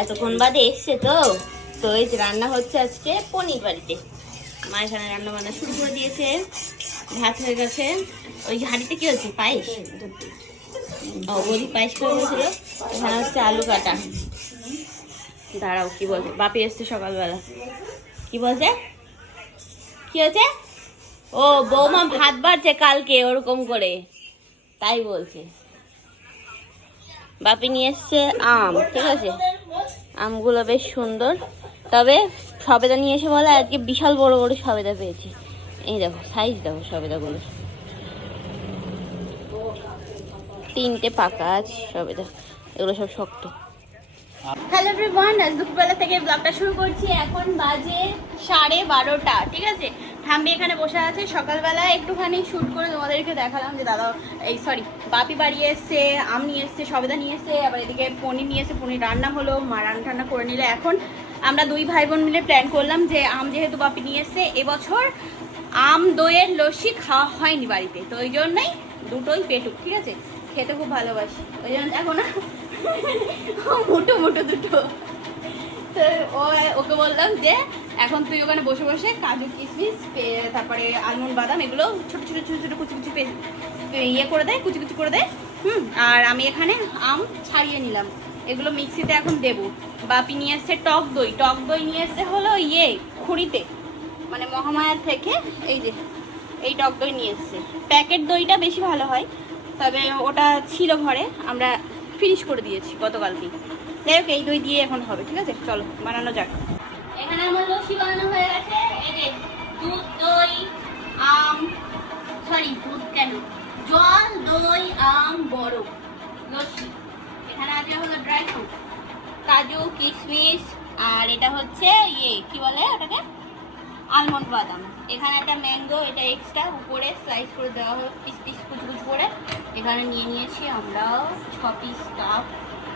এতক্ষণ বাদে এসছে তো। তো এই যে রান্না হচ্ছে আজকে পনির বাড়িতে। মা এখানে রান্না বান্না শুরু করে দিয়েছে, ভাত হয়ে গেছে। ওই হাঁড়িতে কি হচ্ছে? পায়েস? ও, বৌদি পায়েস করে দিয়েছিল এখানে হচ্ছে আলু কাটা। দাঁড়াও, কি বলছে? বাপি এসছে সকালবেলা। কি বলছে? কি হচ্ছে? ও, বৌমা ভাত বাড়ছে কালকে ওরকম করে। তাই বলছে। বাপি নিয়ে এসছে আম, ঠিক আছে? আমগুলো বেশ সুন্দর। তবে সবেদা নিয়ে এসে বলে, আজকে বিশাল বড় বড় সবেদা পেয়েছি। এই দেখো সাইজ দেখো সবেদাগুলো। তিনটে পাকা আছে সবেদা, এগুলো সব শক্ত। হ্যালো এভরিওয়ান আজ দুপুরবেলা থেকে ব্লগটা শুরু করছি। এখন বাজে সাড়ে বারোটা, ঠিক আছে? ঠাম্বি এখানে বসে আছে। সকালবেলা একটুখানি শ্যুট করে তোমাদেরকে দেখালাম যে দাদা, এই সরি বাপি বাড়ি এসছে, আম নিয়ে এসছে, সবেদা নিয়ে এসছে, আবার এদিকে পনির নিয়ে এসে পনির রান্না হলো, মা রান্না টান্না করে নিলে। এখন আমরা দুই ভাই বোন মিলে প্ল্যান করলাম যে আম যেহেতু বাপি নিয়ে এসছে, এবছর আম দইয়ের লস্যি খাওয়া হয়নি বাড়িতে। তো ওই জন্যই দুটোই পেটুক ঠিক আছে? খেতে খুব ভালোবাসি। ওই জন্য দেখো না মোটো মোটো দুটো। তো ওকে বললাম যে, এখন তুই ওখানে বসে বসে কাজু পে- তারপরে আলমন্ড বাদাম, এগুলো ছোট ছোট ছোট ছোট কুচি কুচি ইয়ে করে দেয় কুচি কুচি করে দেয় হুম? আর আমি এখানে আম ছাড়িয়ে নিলাম। এগুলো মিক্সিতে এখন দেবো। বাপি নিয়ে এসছে টক দই। টক দই নিয়ে এসছে হলো ইয়ে খুঁড়িতে। মানে মহামায়ার থেকে এই যে, এই টক দই নিয়ে এসছে। প্যাকেট দইটা বেশি ভালো হয়, তবে ওটা ছিল ঘরে, আমরা ফিনিশ করে দিয়েছি গতকালকেই যাই হোক, এই দই দিয়ে এখন হবে, ঠিক আছে? চলো, বানানো যাক। এখানে আমার লস্যি বানানো হয়ে গেছে। এই দুধ, দই, আম সরি দুধ কেন? জল, দই, আম বরফ লস্যি। এখানে আছে হলো ড্রাই ফ্রুট কাজু, কিশমিশ, আর এটা হচ্ছে ইয়ে কি বলে ওটাকে? আলমন্ড বাদাম। এখানে একটা ম্যাঙ্গো এটা এক্সট্রা উপরে স্লাইস করে দেওয়া হলো পিস পিস কুচকুচ করে। এখানে নিয়ে নিয়েছি আমরা ছ পিস কাপ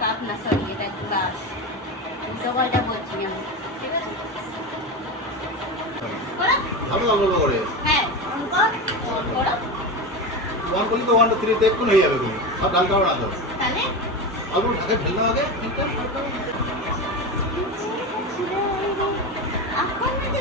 কাপ না সরি এটা গ্লাস উল্টো পাল্টা বলছি আমি? ঠিক আছে? হ্যাঁ। ওয়ান করলে তো ওয়ান টু থ্রি দেখুন হয়ে যাবে তুমি। সব ঢালতে হবে। না তো তাহলে আলু ঢাকে ঢেলতে হবে ঠিকঠাক এখন যদি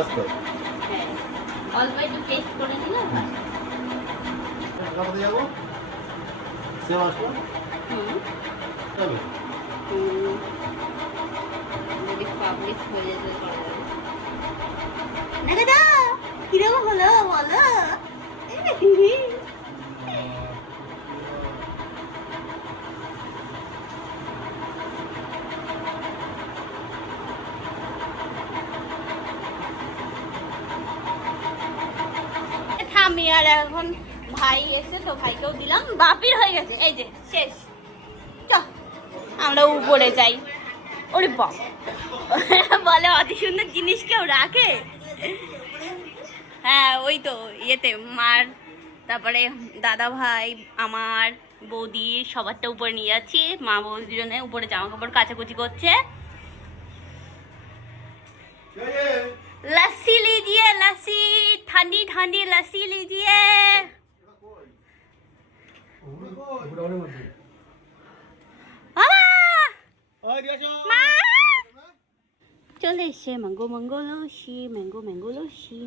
হবে হ্যাঁ, অল্প একটু পেস্ট করে দিলাম। কোথাতে যাব? আসব? তবে। হয়ে যেতে কীরকম হলো বলো? আমি আর এখন ভাই এসে তো ভাইকেও দিলাম। বাপির হয়ে গেছে। এই যে শেষ। চ আমরা উপরে যাই। ওরে বলে অতি সুন্দর জিনিস কেউ রাখে? হ্যাঁ ওই তো ইয়েতে মার তারপরে দাদা ভাই আমার বৌদি সবারটা উপরে নিয়ে যাচ্ছি। মা বৌদির জন্য উপরে জামা কাপড় কাচাকুচি করছে। লাসি লিজিয়ে লাসি। ठंडी ठंडी लस्सी लीजिए মামা! মা! চলে এসছে mango mango lassi mango mango lassi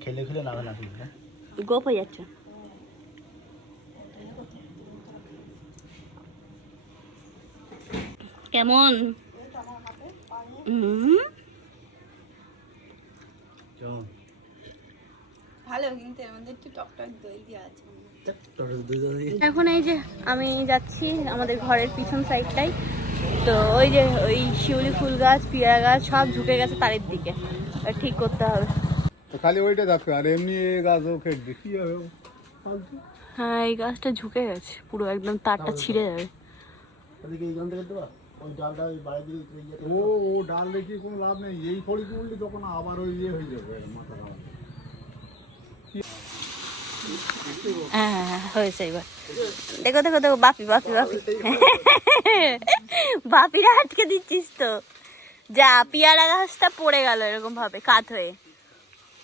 খেলে খেলে নাবে না ঠিক গোপ হয়ে যাচ্ছে কেমন হুম ভালো কিন্তু এর মধ্যে একটু টক টক দই দেওয়া আছে। এখন এই যে আমি যাচ্ছি আমাদের ঘরের পিছন সাইডটাই। তো ওই যে ওই শিউলি ফুল গাছ পিয়ারা গাছ সব ঝুঁকে গেছে তারের দিকে। ঠিক করতে হবে। খালি ওইটা থাকবে আর এমনি গাছও খেটবে। কি হবে? হ্যাঁ এই গাছটা ঝুঁকে গেছে। পুরো একদম তারটা ছিঁড়ে যাবে। ওদিকে এইখান থেকে দেবা ওই ডালটা ওই বাড়ির দিকে ও ও ডাল দেখিয়ে কোনো লাভ নেই। এই ফড়ি উঠলে তখন আবার ওই ইয়ে হয়ে যাবে মাথা হ্যাঁ হ্যাঁ, হ্যাঁ, হয়েছে এবার। দেখো দেখো দেখো বাপি বাপি বাপি। বাপিরা আটকে দিচ্ছিস তো। যা পিয়ারা গাছটা পড়ে গেল এরকম ভাবে কাত হয়ে।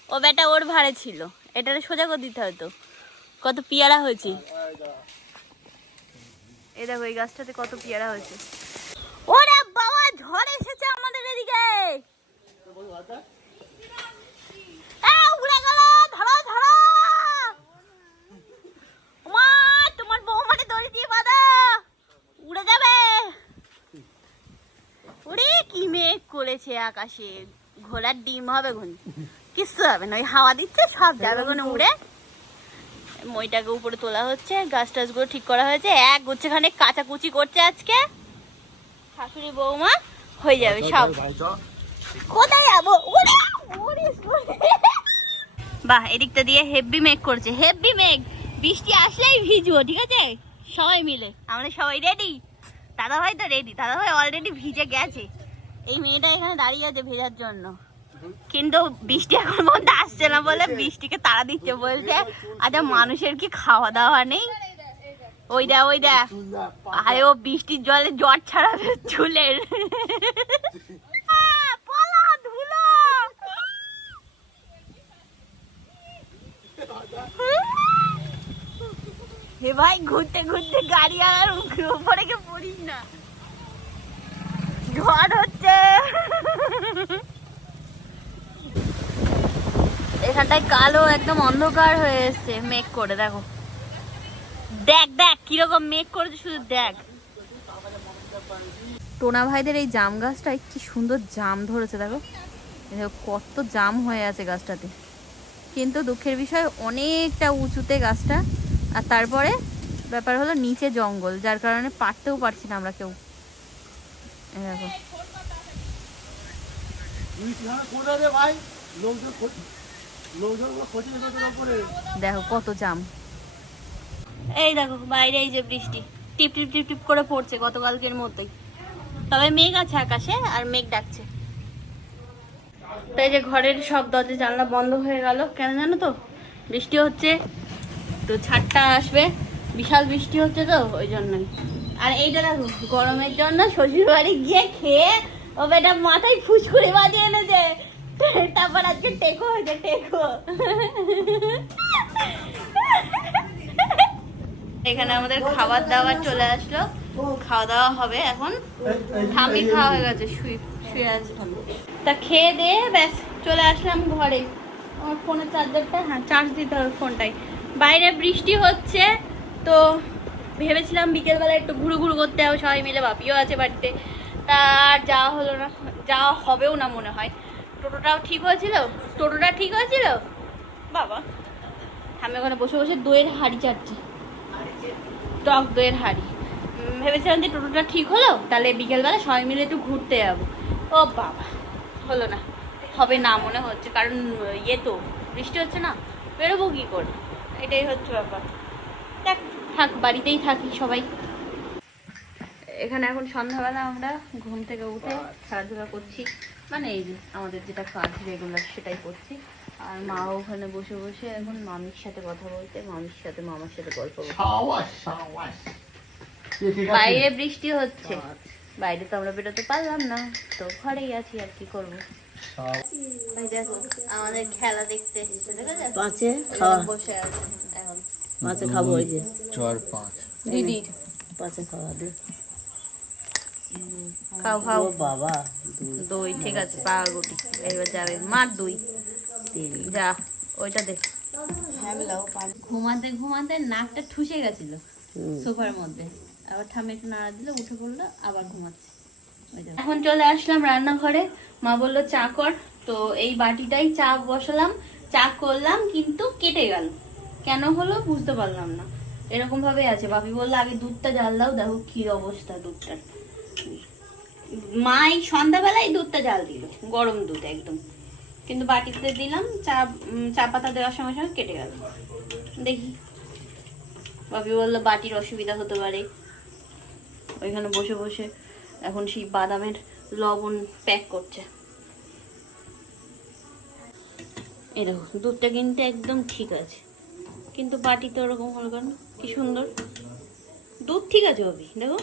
ও বেটা ওর ভারে ছিল। এটারে সোজা করে দিতে হতো কত পিয়ারা হয়েছে। এই দেখো এই গাছটাতে কত পিয়ারা হয়েছে। ওরে বাবা ঝড় এসেছে আমাদের এদিকে আ, উড়ে গেল ধরো ধরো মা তোমার বৌমাকে দড়ি দিয়ে বাঁধা উড়ে যাবে ওরে কি মেঘ করেছে আকাশে? ঘোড়ার ডিম হবে ঘুন কিচ্ছু হবে না ওই হাওয়া দিচ্ছে সব যাবে কোনো উড়ে। মইটাকে উপরে তোলা হচ্ছে গাছ টাছগুলো ঠিক করা হয়েছে এক গুচ্ছেখানে কাচাকুচি করছে আজকে। শাশুড়ি বৌমা হয়ে যাবে সব। কোথায় যাব। বাহ এদিকটা দিয়ে হেভি মেঘ করছে হেভি মেঘ। বৃষ্টি আসলেই ভিজবো ঠিক আছে? সবাই মিলে। আমরা সবাই রেডি দাদা ভাই তো রেডি দাদা ভাই অলরেডি ভিজে গেছে। এই মেয়েটা এখানে দাঁড়িয়ে আছে ভেজার জন্য। কিন্তু বৃষ্টি এখন পর্যন্ত আসছে না বলে বৃষ্টিকে তাড়া দিচ্ছে বলছে। আচ্ছা মানুষের কি খাওয়া দাওয়া নেই? ওই দেখ ওই দেখ। আরে ও বৃষ্টির জলে জ্বর ছাড়াবে চুলের। হে ভাই ঘুরতে ঘুরতে গাড়ি আর উপরে গিয়ে পড়িস না। ঝড় হচ্ছে। এখানটায় কালো একদম অন্ধকার হয়ে এসছে। মেঘ করে, দেখো। দেখ দেখ, কীরকম মেঘ করেছে, শুধু দেখ। টোনা ভাইদের এই জাম গাছটায় কি সুন্দর জাম ধরেছে দেখো, কত জাম হয়ে আছে গাছটাতে। কিন্তু দুঃখের বিষয়, অনেকটা উঁচুতে গাছটা। আর তারপরে ব্যাপার হলো নিচে জঙ্গল, যার কারণে পারতেও পারছি না আমরা কেউ। দেখো। দেখো কত জাম। এই দেখো বাইরে এই যে বৃষ্টি। টিপ টিপ টিপ টিপ করে পড়ছে গতকালকের মতোই। তবে মেঘ আছে আকাশে আর মেঘ ডাকছে। তাই যে ঘরের সব দরজা জানলা বন্ধ হয়ে গেল। কেন জানো তো? বৃষ্টি হচ্ছে তো ছাদটা আসবে। বিশাল বৃষ্টি হচ্ছে তো ওই জন্যই। আর এইটা গরমের জন্য শ্বশুর বাড়ি গিয়ে খেয়ে ও বেটা মাথায় ফুসকুড়ি বাজিয়ে এনেছে। তারপর আজকে টেকো হয়েছে, টেকো। এখানে আমাদের খাবার দাবার চলে আসলো। খাওয়া দাওয়া হবে এখন। ঠামি খাওয়া হয়ে গেছে শুয়ে শুয়ে আছে। তা খেয়ে দিয়ে ব্যাস, চলে আসলাম ঘরে। আমার ফোনের চার্জারটা হ্যাঁ চার্জ দিতে হবে ফোনটাই বাইরে বৃষ্টি হচ্ছে, তো ভেবেছিলাম বিকেলবেলা একটু ঘুরু ঘুরু করতে হবে সবাই মিলে বাপিও আছে বাড়িতে। তা আর যাওয়া হলো না, যাওয়া হবেও না মনে হয়। টোটোটাও ঠিক হয়েছিল? টোটোটা ঠিক হয়েছিল? বাবা। আমি ওখানে বসে বসে দইয়ের হাঁড়ি চাটছি। টক দইয়ের হাঁড়ি। ভেবেছিলাম যে টোটোটা ঠিক হলো, তাহলে বিকেলবেলা সবাই মিলে একটু ঘুরতে যাব। ও বাবা, হলো না। হবে না মনে হচ্ছে, কারণ ইয়ে তো, বৃষ্টি হচ্ছে না। বেরোবো কী করে? এটাই হচ্ছে ব্যাপার। দেখ থাক বাড়িতেই থাকি সবাই। এখানে এখন সন্ধ্যাবেলা আমরা ঘুম থেকে উঠে খেলাধুলা করছি। মানে এই যে আমাদের যেটা কাজ রেগুলার সেটাই করছি। আর মা ওখানে বসে বসে এখন মামির সাথে কথা বলতে মামির সাথে মামার সাথে গল্প বাইরে বৃষ্টি হচ্ছে। বাইরে তো আমরা বেরোতে পারলাম না। তো ঘরেই আছি আর কি করব? আমাদের খেলা দেখতে। বসে আছে। পাঁচে খাব ওই যে। চার পাঁচ। দিদির পাঁচে খাওয়া দে। খাও খাও। বাবা দই। ঠিক আছে পাউরুটি এবার যাবে। মার দই। যা ওইটা দে। ঘুমাতে ঘুমাতে নাকটা ঠুসে গেছিল সোফার মধ্যে। আবার ঠামে একটু নাড়া দিলে উঠে পড়ল আবার ঘুমাচ্ছে। এখন চলে আসলাম রান্নাঘরে। মা বলল চা কর। তো এই বাটিটাই চা বসালাম চা করলাম কিন্তু কেটে গেল। কেন হলো বুঝতে পারলাম না। এরকম ভাবে আছে, বাপি বলল, আগে দুধটা জাল দাও, দেখো কি অবস্থা দুধটার মা এই সন্ধ্যাবেলায় দুধটা জাল দিল, গরম দুধ একদম। কিন্তু বাটিতে দিলাম, চা চা পাতা দেওয়ার সঙ্গে সঙ্গে কেটে গেল। দেখি। বাপি বলল, বাটির অসুবিধা হতে পারে। ওইখানে বসে বসে এখন সেই বাদামের লবণ প্যাক করছে। এই দেখো, দুধটা কিন্তু একদম ঠিক আছে। কিন্তু বাটি তো ওরকম হলো কেন কি সুন্দর। দুধ ঠিক আছে অভি দেখো।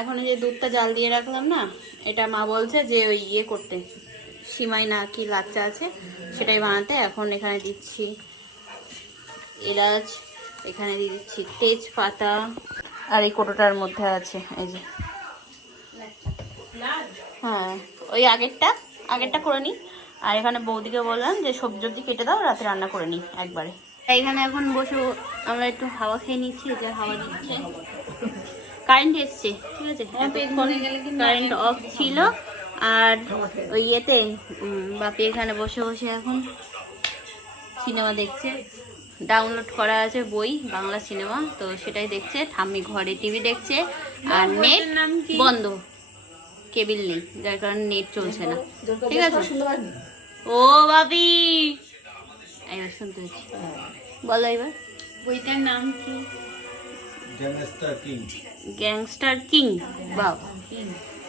এখন যে দুধটা জাল দিয়ে রাখলাম না, এটা মা বলছে যে ওই ইয়ে করতে, সিমাই না কি লাচ্চা আছে, সেটাই বানাতে। এখন এখানে দিচ্ছি এলাচ, এখানে দিয়ে দিচ্ছি তেজপাতা, আর এই কোটোটার মধ্যে আছে, এই যে। হ্যাঁ ওই আগেরটা আগেরটা করে নিই আর এখানে বৌদিকে বললাম যে সবজি সবজি কেটে দাও রাতে রান্না করে নিই একবারে। এখানে এখন বসে আমরা একটু হাওয়া খেয়ে নিচ্ছি যে হাওয়া দিচ্ছে। কারেন্ট এসছে ঠিক আছে? কারেন্ট অফ ছিল। আর ওই ইয়েতে বাপি এখানে বসে বসে এখন সিনেমা দেখছে। ডাউনলোড করা আছে বই বাংলা সিনেমা তো সেটাই দেখছে। ঠাম্মি ঘরে টিভি দেখছে। আর নেট বন্ধ। কেবিল নেই যার কারণে নেট চলছে না। ঠিক আছে? ও বাবি এবার শুনতে হচ্ছে বলো এবার। বইটার নাম কি? Gangster king. Gangster king. বাবা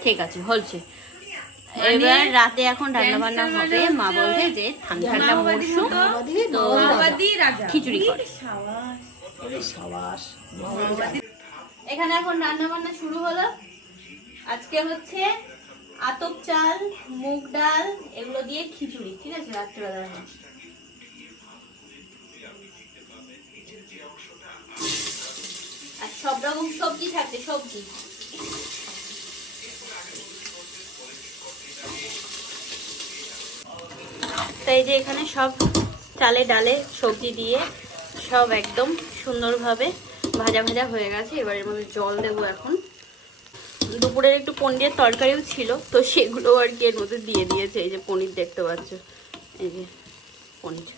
ঠিক আছে হলছে। এবার রাতে এখন রান্না বান্না হবে মা বলছে যে ঠান্ডা ঠান্ডা মরশুম তো খিচুড়ি করে। এখানে এখন রান্না বান্না শুরু হলো। আজকে হচ্ছে আতপ চাল, মুগ ডাল, এগুলো দিয়ে খিচুড়ি, ঠিক আছে, রাত্রিবেলা। আর সব রকম সবজি থাকবে, সবজি। তাই যে এখানে সব চালে ডালে সবজি দিয়ে সব একদম সুন্দরভাবে ভাজা ভাজা হয়ে গেছে। এবার এর মধ্যে জল দেবো এখন। দুপুরের একটু পনিরের তরকারিও ছিল, তো সেগুলো আর কি এর মধ্যে দিয়ে দিয়েছে, এই যে পনির দেখতে পাচ্ছ। এই যে পনির।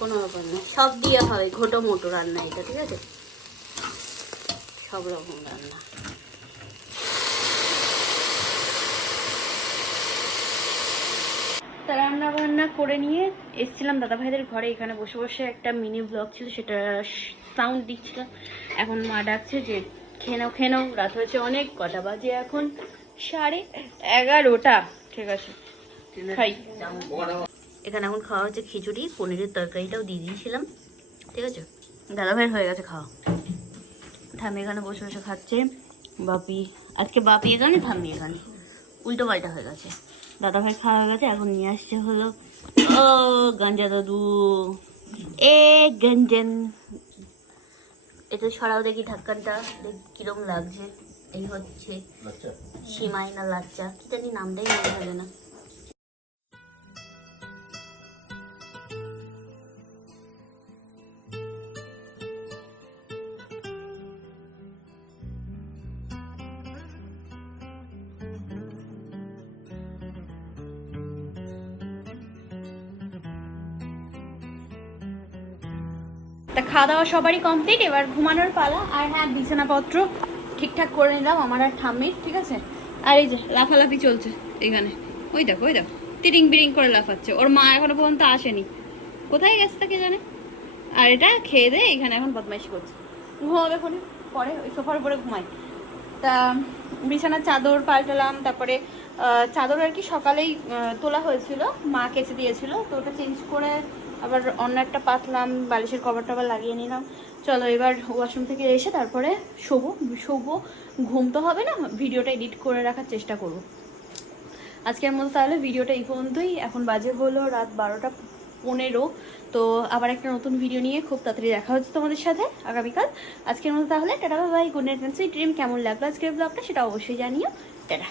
কোনো ব্যাপার না, সব দিয়ে হয়, ঘোটো মোটো রান্না এটা, ঠিক আছে? সব রকম রান্না। রান্না বান্না করে নিয়ে এসেছিলাম দাদা ভাইদের ঘরে, এখানে বসে বসে একটা মিনি ব্লগ ছিল, সেটা সাউন্ড দিচ্ছিলাম। এখন মা ডাকছে যে খেয়ে নাও খেয়ে নাও রাত হয়েছে অনেক কটা বাজে এখন? সাড়ে এগারোটা। ঠিক আছে। খাই। এখানে এখন খাওয়া হচ্ছে খিচুড়ি পনিরের তরকারিটাও দিয়ে দিয়েছিলাম। ঠিক আছে? দাদা ভাইয়ের হয়ে গেছে খাওয়া। ঠাম্মি এখানে বসে বসে খাচ্ছে। বাপি আজকে বাপি এখানে ঠাম্মি এখানে। উল্টো পাল্টা হয়ে গেছে। দাদা ভাই খাওয়া হয়ে গেছে এখন নিয়ে আসছে হলো ও গাঞ্জা দাদু। এ গঞ্জন। এটা ছড়াও দেখি ঢাক্কানটা দেখ কিরম লাগছে। এই হচ্ছে। সীমাই না লাচ্চা কি জানি নামটাই মনে হবে না। তা খাওয়া দাওয়া সবারই কমপ্লিট এবার ঘুমানোর পালা। আর হ্যাঁ বিছানাপত্র ঠিকঠাক করে নিলাম, আমার আর ঠাম্মির ঠিক আছে? আর এই যে, লাফালাফি চলছে এখানে। ওই দেখো ওই দেখো তিরিং বিরিং করে লাফাচ্ছে। ওর মা এখনও পর্যন্ত আসেনি। কোথায় গেছে তাকে জানে? আর এটা খেয়ে দিয়ে এখানে এখন বদমাইশি করছে। ঘুমাবে এখন পরে ওই সোফার উপরে ঘুমাই তা, বিছানার চাদর পাল্টালাম, তারপরে চাদর আর কি সকালেই তোলা হয়েছিল, মা কেচে দিয়েছিল, তো ওটা চেঞ্জ করে আবার অন্য একটা পাতলাম, বালিশের কভার টভার লাগিয়ে নিলাম। চলো এবার ওয়াশরুম থেকে এসে তারপরে শোবো। শোবো, ঘুম তো হবে না ভিডিওটা এডিট করে রাখার চেষ্টা করব। আজকের মতো তাহলে ভিডিওটা এই পর্যন্তই। এখন বাজে হলো রাত বারোটা পনেরো। তো আবার একটা নতুন ভিডিও নিয়ে খুব তাড়াতাড়ি দেখা হচ্ছে তোমাদের সাথে আগামীকাল। আজকের মতো তাহলে, tata bye good night sweet dream কেমন লাগল আজকের ব্লগটা সেটা অবশ্যই জানিও। টাটা।